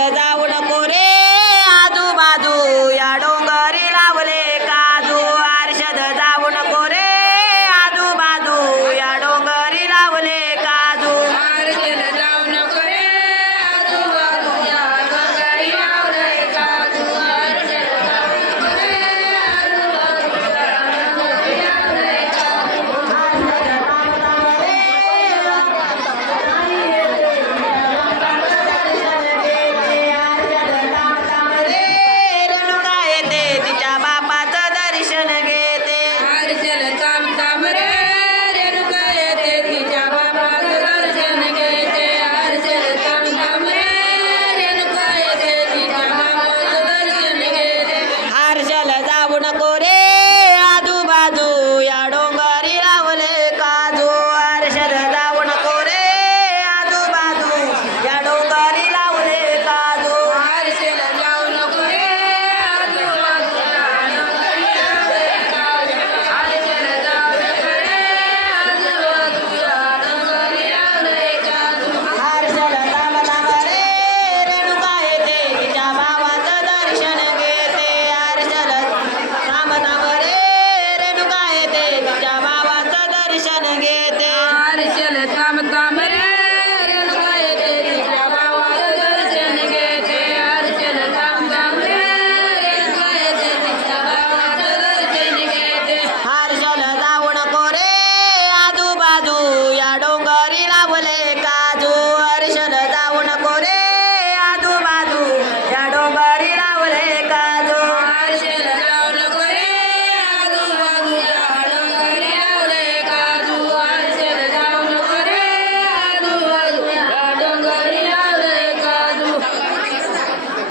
da da করে করে